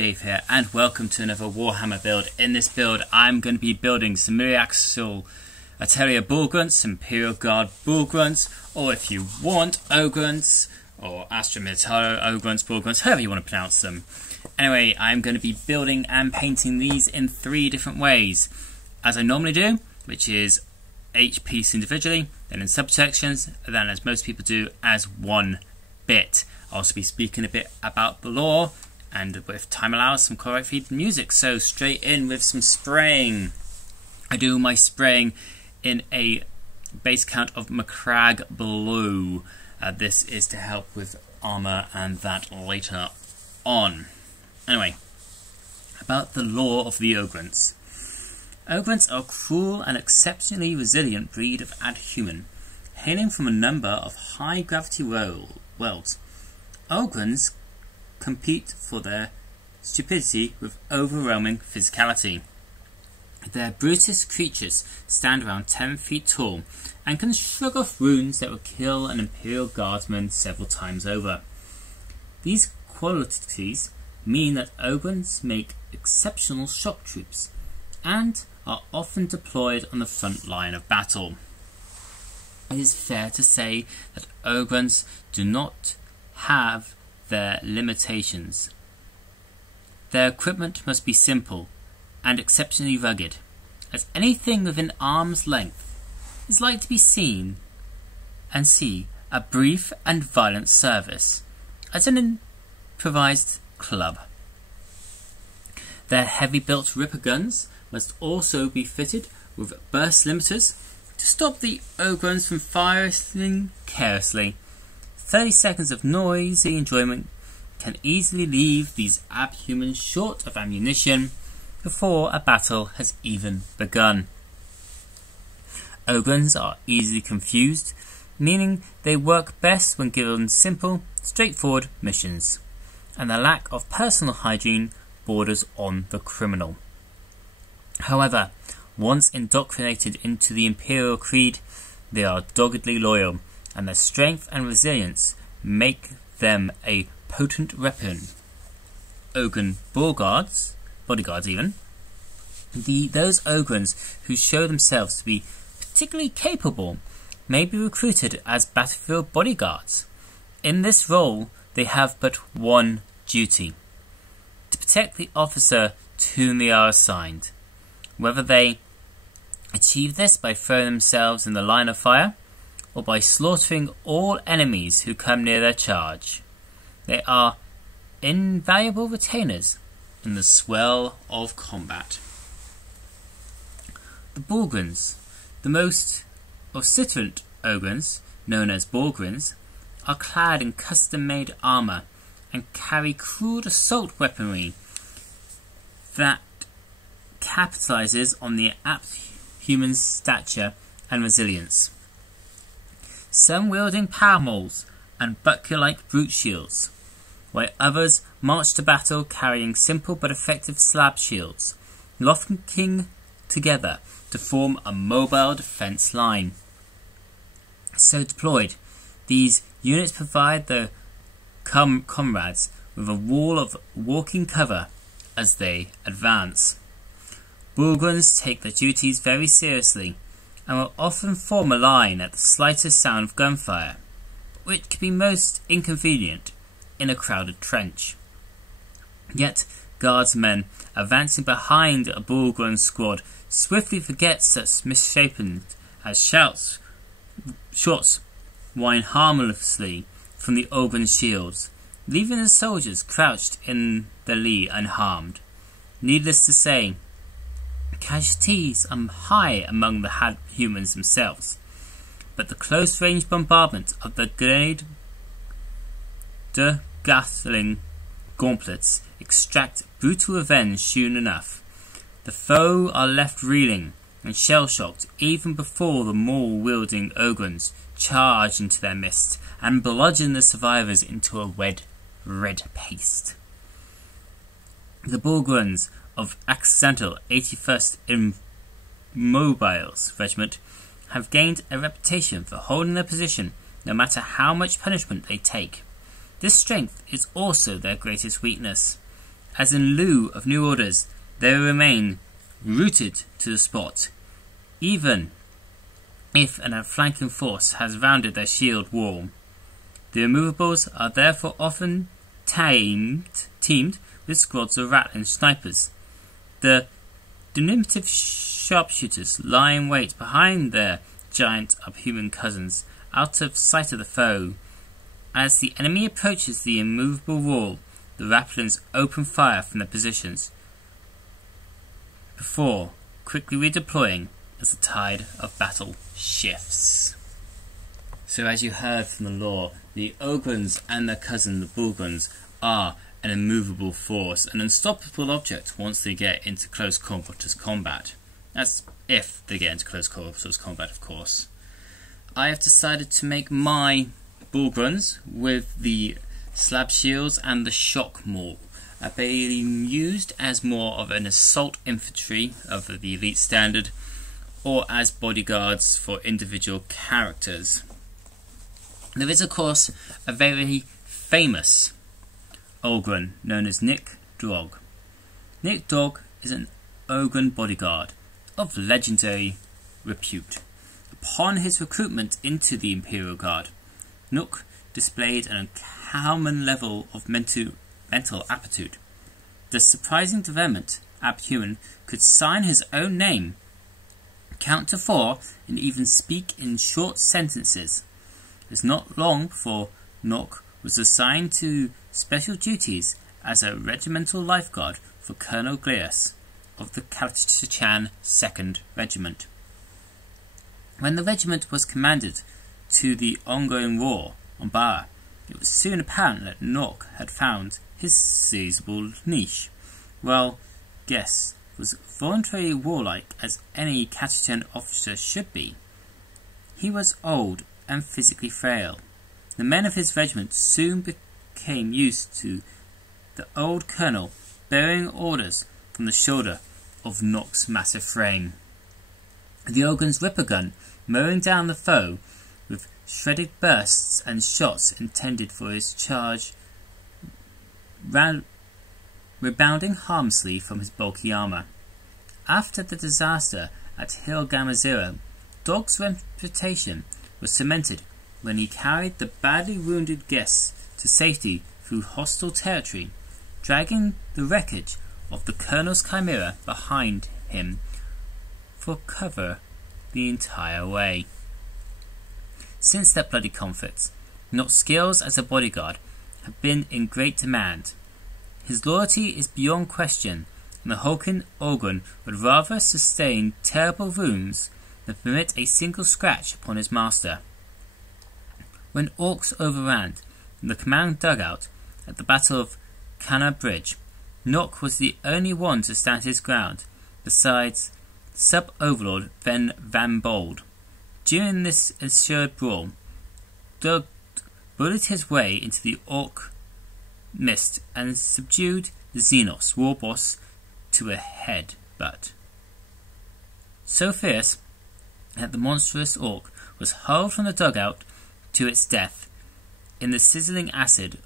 Dave here, and welcome to another Warhammer build. In this build I'm going to be building some Miriaxal Atelier Bullgrunts, Imperial Guard Bullgrunts, or if you want, Ogryns, or Astromitaro Ogryns, Bullgrunts, however you want to pronounce them. Anyway, I'm going to be building and painting these in 3 different ways, as I normally do, which is each piece individually, then in subsections, and then as most people do, as one bit. I'll also be speaking a bit about the lore, and if time allows, some choreography music. So straight in with some spraying. I do my spraying in a base count of Macragge Blue. This is to help with armour and that later on. Anyway, about the lore of the Ogryns. Ogryns are a cruel and exceptionally resilient breed of adhuman, hailing from a number of high gravity worlds. Ogryns compete for their stupidity with overwhelming physicality. Their brutish creatures stand around 10 feet tall and can shrug off wounds that would kill an Imperial Guardsman several times over. These qualities mean that Ogryns make exceptional shock troops and are often deployed on the front line of battle. It is fair to say that Ogryns do not have their limitations. Their equipment must be simple and exceptionally rugged, as anything within arm's length is like to be seen and see a brief and violent service as an improvised club. Their heavy-built Ripper guns must also be fitted with burst limiters to stop the Ogryns from firing carelessly. 30 seconds of noisy enjoyment can easily leave these abhumans short of ammunition before a battle has even begun. Ogryns are easily confused, meaning they work best when given simple, straightforward missions, and the lack of personal hygiene borders on the criminal. However, once indoctrinated into the Imperial creed, they are doggedly loyal, and their strength and resilience make them a potent weapon. Ogryn bodyguards even, those Ogryns who show themselves to be particularly capable may be recruited as battlefield bodyguards. In this role, they have but one duty: to protect the officer to whom they are assigned. Whether they achieve this by throwing themselves in the line of fire, or by slaughtering all enemies who come near their charge, they are invaluable retainers in the swell of combat. The Bullgrunts, the most vociferant Ogryns, known as Bullgrunts, are clad in custom-made armour and carry crude assault weaponry that capitalizes on the apt human's stature and resilience. Some wielding power mauls and buckler-like brute shields, while others march to battle carrying simple but effective slab shields, locking together to form a mobile defense line. So deployed, these units provide their comrades with a wall of walking cover as they advance. Bullgrunts take their duties very seriously and will often form a line at the slightest sound of gunfire, which can be most inconvenient in a crowded trench. Yet, guardsmen advancing behind a Bullgrun squad swiftly forget such misshapen as shots whine harmlessly from the Ogryns shields, leaving the soldiers crouched in the lee unharmed. Needless to say, casualties are high among the humans themselves, but the close-range bombardment of the grenade Gatling gauntlets extract brutal revenge soon enough. The foe are left reeling and shell-shocked even before the maul-wielding Ogryns charge into their midst and bludgeon the survivors into a red paste. The Bullgrunts of Accidental 81st Immobiles Regiment have gained a reputation for holding their position no matter how much punishment they take. This strength is also their greatest weakness. as in lieu of new orders, they remain rooted to the spot, even if an outflanking force has rounded their shield wall. The immovables are therefore often teamed with squads of rattling snipers. The diminutive sharpshooters lie in wait behind their giant subhuman cousins, out of sight of the foe. As the enemy approaches the immovable wall, the rattlings open fire from their positions, before quickly redeploying as the tide of battle shifts. So as you heard from the lore, the Ogryns and their cousin the Bullgryns are an immovable force, an unstoppable object once they get into close quarters combat. That's if they get into close quarters combat, of course. I have decided to make my Bullgryns with the slab shields and the shock maul, being used as more of an assault infantry of the elite standard, or as bodyguards for individual characters. There is, of course, a very famous Ogryn known as Nick Dog. Nick Dog is an Ogryn bodyguard of legendary repute. Upon his recruitment into the Imperial Guard, Nook displayed an uncommon level of mental aptitude. The surprising development, Abhuman could sign his own name, count to 4, and even speak in short sentences. It was not long before Nook was assigned to special duties as a regimental lifeguard for Colonel Glias of the Kalachichan 2nd Regiment. When the regiment was commanded to the ongoing war on Bara, it was soon apparent that Nook had found his seizable niche. Well, Guess was voluntarily warlike as any Kalachichan officer should be. He was old and physically frail. The men of his regiment soon became used to the old colonel bearing orders from the shoulder of Nook's massive frame. The Ogryns' ripper gun mowing down the foe with shredded bursts and shots intended for his charge, rebounding harmlessly from his bulky armour. After the disaster at Hill Gamma Zero, Dog's reputation was cemented when he carried the badly wounded guests to safety through hostile territory, dragging the wreckage of the Colonel's Chimera behind him for cover the entire way. Since that bloody conflict, Nook's skills as a bodyguard have been in great demand. His loyalty is beyond question, and the hulking Ogryn would rather sustain terrible wounds than permit a single scratch upon his master. When orcs overran the command dugout at the Battle of Canna Bridge, Nook was the only one to stand his ground, besides Sub-Overlord Van Bold. During this assured brawl, Doug bullied his way into the orc mist and subdued the Xenos war boss to a headbutt. So fierce that the monstrous orc was hurled from the dugout to its death in the sizzling acid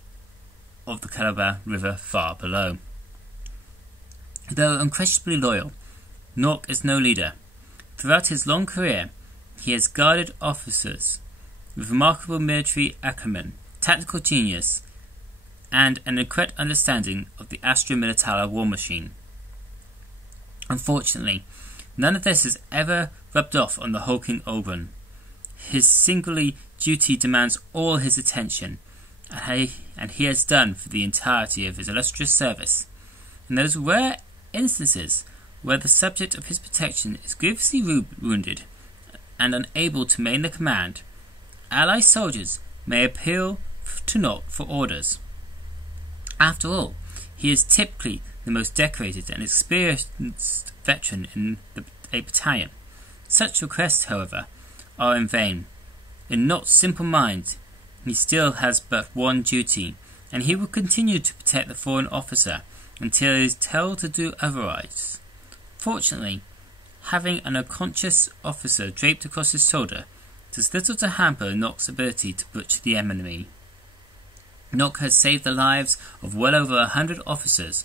of the Calabar River far below. Though unquestionably loyal, Nook is no leader. Throughout his long career, he has guarded officers with remarkable military acumen, tactical genius, and an incorrect understanding of the Astra Militara war machine. Unfortunately, none of this has ever rubbed off on the hulking Ogryn. His singularly duty demands all his attention, and he has done for the entirety of his illustrious service. In those rare instances where the subject of his protection is grievously wounded and unable to maintain the command, ally soldiers may appeal to Nook for orders. After all, he is typically the most decorated and experienced veteran in a battalion. Such requests, however, are in vain. In Nook's simple mind, he still has but one duty, and he will continue to protect the fallen officer until he is told to do otherwise. Fortunately, having an unconscious officer draped across his shoulder does little to hamper Nook's ability to butcher the enemy. Nook has saved the lives of well over 100 officers,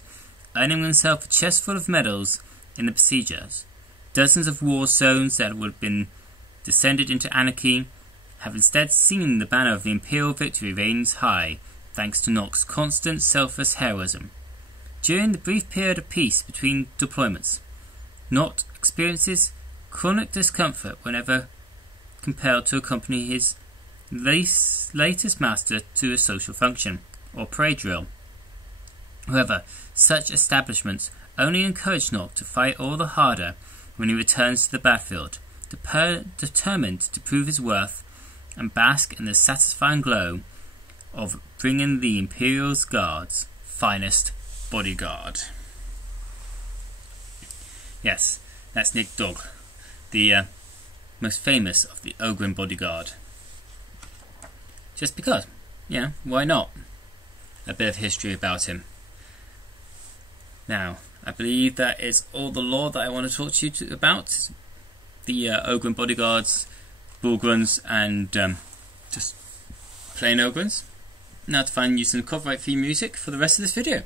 earning himself a chest full of medals in the procedures. Dozens of war zones that would have been descended into anarchy have instead seen the banner of the Imperial victory reigns high, thanks to Nox's constant, selfless heroism. During the brief period of peace between deployments, Nox experiences chronic discomfort whenever compelled to accompany his latest master to a social function, or parade drill. However, such establishments only encourage Nox to fight all the harder when he returns to the battlefield, determined to prove his worth and bask in the satisfying glow of bringing the Imperial Guard's finest bodyguard. Yes, that's Nick Dog, the most famous of the Ogryn bodyguard. Just because, yeah, why not? A bit of history about him. Now, I believe that is all the lore that I want to talk to you about. The Ogryn bodyguards, Ogryns, and just plain Ogryns. Now to find you some copyright free music for the rest of this video.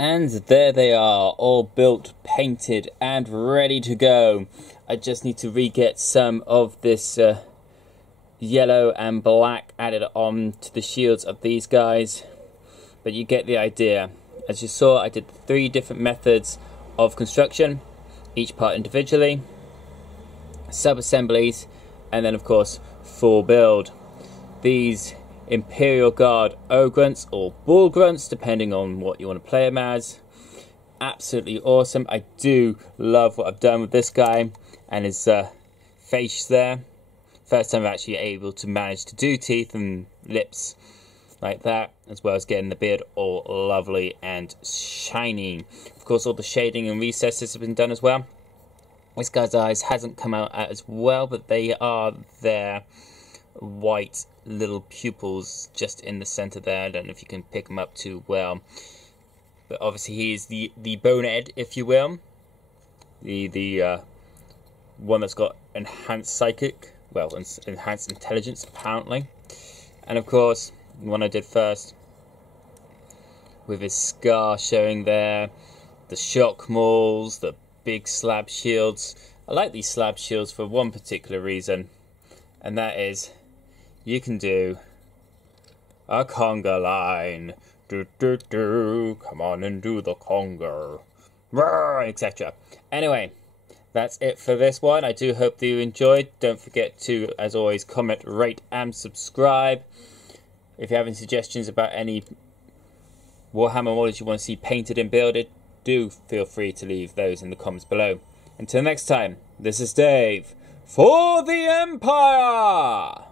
And there they are, all built, painted, and ready to go. I just need to re-get some of this yellow and black added on to the shields of these guys. But you get the idea. As you saw, I did 3 different methods of construction, each part individually, sub-assemblies, and then of course full build. These Imperial Guard Orgyns or Orgyns, depending on what you want to play them as. Absolutely awesome. I do love what I've done with this guy and his face there. First time I'm actually able to manage to do teeth and lips like that, as well as getting the beard all lovely and shiny. Of course, all the shading and recesses have been done as well. This guy's eyes hasn't come out as well, but they are there. White little pupils just in the center there. I don't know if you can pick them up too well, but obviously he is the bonehead, if you will, the one that's got enhanced psychic, well, enhanced intelligence apparently. And of course, the one I did first with his scar showing there, the shock mauls, the big slab shields. I like these slab shields for one particular reason, and that is you can do a conga line, do do do, come on and do the conga, etc. Anyway, that's it for this one. I do hope that you enjoyed. Don't forget to, as always, comment, rate and subscribe. If you have any suggestions about any Warhammer models you want to see painted and builded, do feel free to leave those in the comments below. Until next time, this is Dave for the Empire!